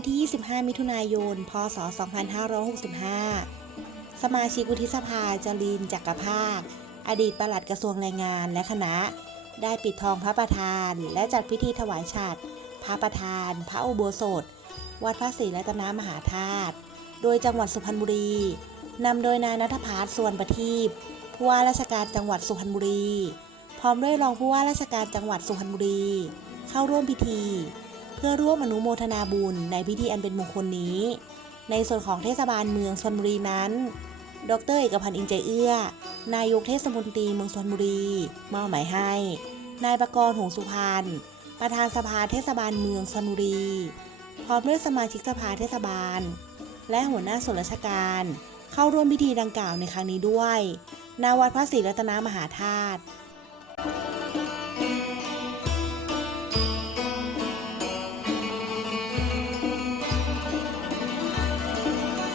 วันที่ 25 มิถุนายน พศ 2565 สมาชิกวุฒิสภาจรินจักรภาค อดีตปลัดกระทรวงแรงงานและคณะ ได้ปิดทองพระประธาน และจัดพิธีถวายฉัตรพระประธาน พระอุโบสถ วัดพระศรีรัตนมหาธาตุ โดยจังหวัดสุพรรณบุรี นำโดยนายนัทพัฒน์ส่วนประทีปผู้ว่าราชการจังหวัดสุพรรณบุรี พร้อมด้วยรองผู้ว่าราชการจังหวัดสุพรรณบุรี เข้าร่วมพิธี พื่อร่วมอนุโมทนาบุญในพิธีอันเป็นมงคลนี้ ในส่วนของเทศบาลเมืองสุพรรณบุรีนั้น ดรเอกพันธ์อินใจเอื้อ นายกเทศมนตรีเมืองสุพรรณบุรีมอบหมายให้ นายประกรณ์หงสุพรรณประธานสภาเทศบาลเมืองสุพรรณบุรี พร้อมด้วยสมาชิกสภาเทศบาล และหัวหน้าส่วนราชการ เข้าร่วมพิธีดังกล่าวในครั้งนี้ด้วย ณ วัดพระศรีรัตนมหาธาตุ